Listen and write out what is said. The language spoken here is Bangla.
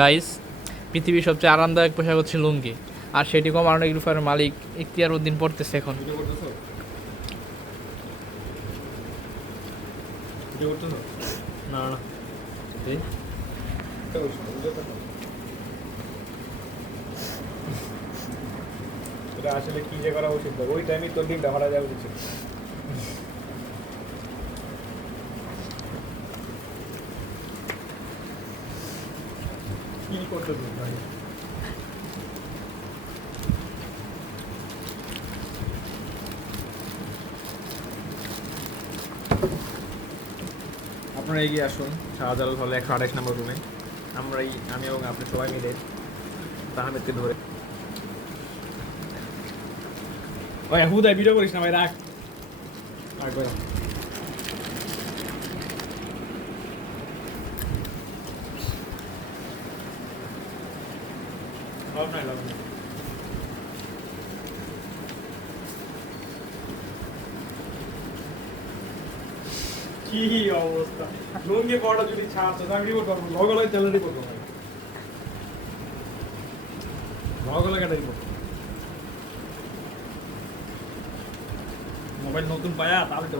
গাইস, পৃথিবীর সবচেয়ে আরামদায়ক পোশাক হচ্ছে লুঙ্গি, আর সেটি কমানো গ্রুপের মালিক ইখতিয়ার উদ্দিন পড়তেছে এখন। না না, এটা আসলে কি যে করা উচিত, ওই টাইমে তোর দিনটা ভাড়া যাওয়া উচিত। কি করতে ভাই? আপনারা এগিয়ে আসুন শাহজালাল হলে 128 নম্বর রুমে। আমি এবং আপনি সবাই মিলে আহমেদকে ধরে ভাই হুদায় ভিডিও করিস না ভাই, রাখ রাখ ভাই। লাভ নাই, লাভ নাই। কি অবস্থা, লুঙ্গি পড়া যদি ছাড়ছো আমি রিপোর্ট করবো, লগলাই চ্যানেল রিপোর্ট করবো, লগলাই কেটে রিপোর্ট। মোবাইল নতুন পায়া তাহলে তো